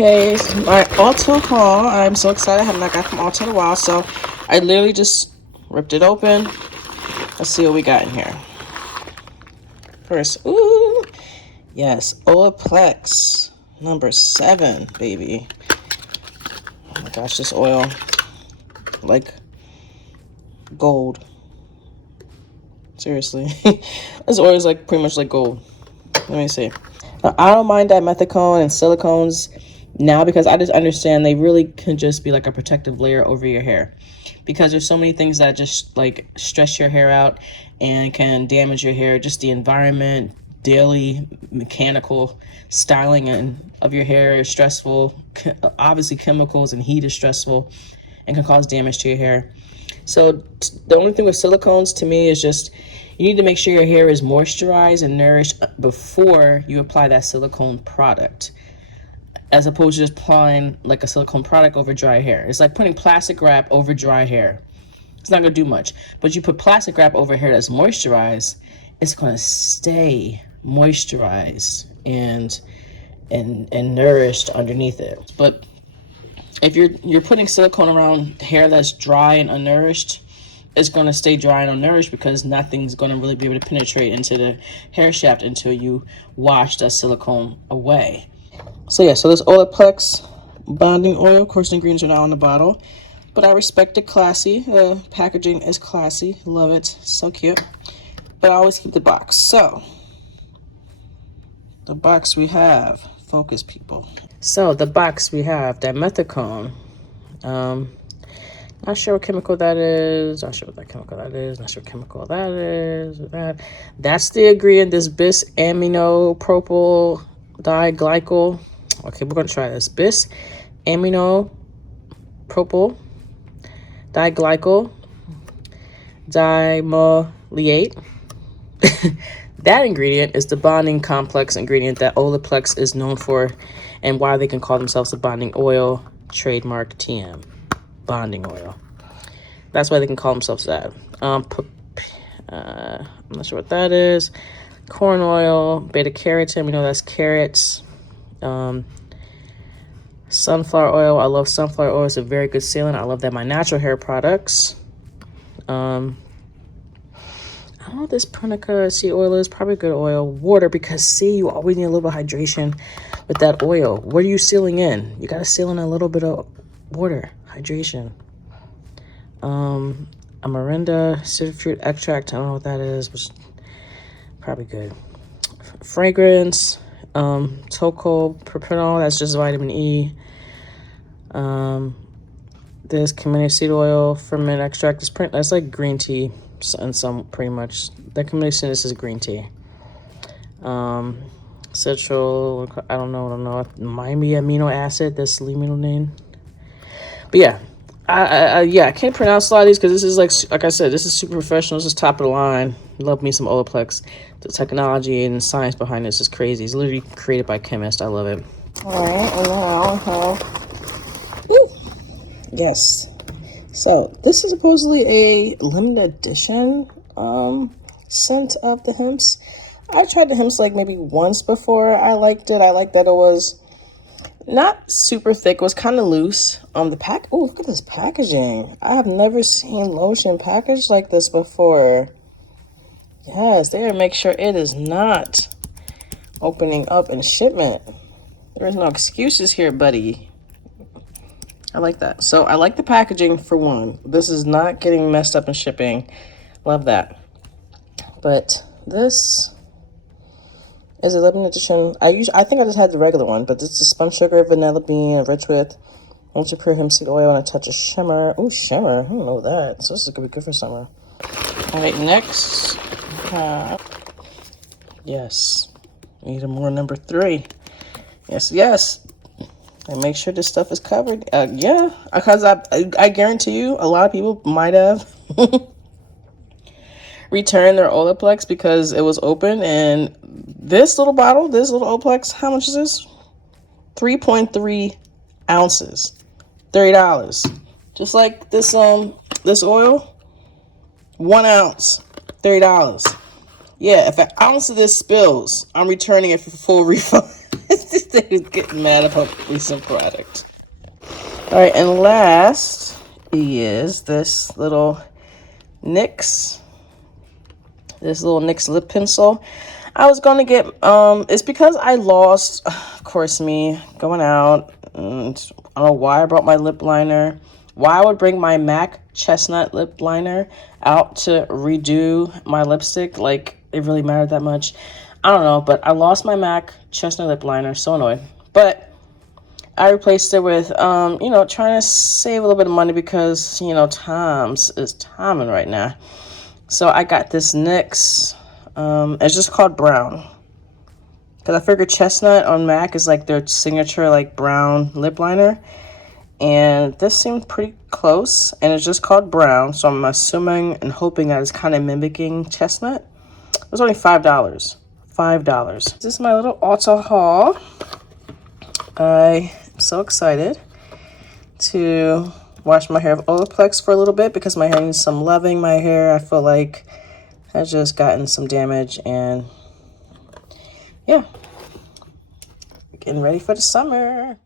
Okay, so my Ulta haul. I'm so excited. I have not got from Ulta in a while, so I literally just ripped it open. Let's see what we got in here. First, ooh, yes, Olaplex number 7, baby. Oh my gosh, this oil, like gold. Seriously, this oil is like pretty much like gold. Let me see. Now, I don't mind dimethicone and silicones now because I just understand they really can just be like a protective layer over your hair, because there's so many things that just like stress your hair out and can damage your hair. Just the environment, daily mechanical styling and of your hair is stressful. Obviously chemicals and heat is stressful and can cause damage to your hair. So the only thing with silicones to me is just you need to make sure your hair is moisturized and nourished before you apply that silicone product, as opposed to just applying like a silicone product over dry hair. It's like putting plastic wrap over dry hair. It's not gonna do much. But you put plastic wrap over hair that's moisturized, it's gonna stay moisturized and nourished underneath it. But if you're putting silicone around hair that's dry and unnourished, it's going to stay dry and unnourished because nothing's going to really be able to penetrate into the hair shaft until you wash that silicone away. So yeah, so this Olaplex bonding oil, of course the ingredients are not on the bottle, but I respect it. Classy. The packaging is classy. Love it. So cute. But I always keep the box. So the box we have, focus people. So the box we have dimethicone. Not sure what chemical that is. Not sure what that chemical that is. Not sure what chemical that is. That's the ingredient. This bis amino propyl diglycol. Okay, we're gonna try this. Bis amino propyl diglycol dimaleate. That ingredient is the bonding complex ingredient that Olaplex is known for, and why they can call themselves a bonding oil, trademark TM. Bonding oil. That's why they can call themselves that. I'm not sure what that is. Corn oil, beta carotene, we know that's carrots. Sunflower oil, I love sunflower oil. It's a very good sealant. I love that. My natural hair products. I don't know what this Punica seed oil is. Probably good oil. Water, because see, you always need a little bit of hydration with that oil. What are you sealing in? You got to seal in a little bit of water, hydration. Amarinda citrus fruit extract. I don't know what that is, but probably good. Fragrance. Tocopropinol. That's just vitamin E. This camellia seed oil, ferment extract. That's like green tea. And some pretty much that combination. This is green tea. Citral, I don't know. Miami amino acid. That's the amino name. But yeah, I can't pronounce a lot of these because this is like I said, this is super professional. This is top of the line. Love me some Olaplex. The technology and science behind this is crazy. It's literally created by chemists. I love it. All right, and now yes. So this is supposedly a limited edition scent of the Hempz. I tried the Hempz like maybe once before. I liked it. I liked that it was not super thick. It was kind of loose. The pack. Oh, look at this packaging. I have never seen lotion packaged like this before. Yes, they gotta make sure it is not opening up in shipment. There is no excuses here, buddy. I like that. So I like the packaging for one. This is not getting messed up in shipping. Love that. But this is a limited edition. I think I just had the regular one, but this is spun sugar, vanilla bean, rich with ultra pure hemp seed oil and a touch of shimmer. Ooh, shimmer. I don't know that. So this is gonna be good for summer. All right, next. Yes. We need more number 3. Yes. And make sure this stuff is covered. Yeah, because I guarantee you a lot of people might have returned their Olaplex because it was open. And this little bottle, this little Olaplex, how much is this? 3.3 ounces, $30. Just like this this oil, 1 ounce, $30. Yeah, if an ounce of this spills, I'm returning it for full refund. It's just They was getting mad about recent product. All right, and last is this little NYX lip pencil. I was gonna get it's because I lost, of course, me going out, and I don't know why I brought my lip liner, why I would bring my MAC chestnut lip liner out to redo my lipstick, like it really mattered that much. I don't know, but I lost my MAC chestnut lip liner, so annoyed. But I replaced it with you know, trying to save a little bit of money because, you know, times is timing right now. So I got this NYX, it's just called Brown. Because I figured chestnut on MAC is like their signature like brown lip liner. And this seemed pretty close. And it's just called Brown. So I'm assuming and hoping that it's kind of mimicking chestnut. It was only $5. $5. This is my little Ulta haul. I am so excited to wash my hair with Olaplex for a little bit because my hair needs some loving. My hair, I feel like, has just gotten some damage, and yeah, getting ready for the summer.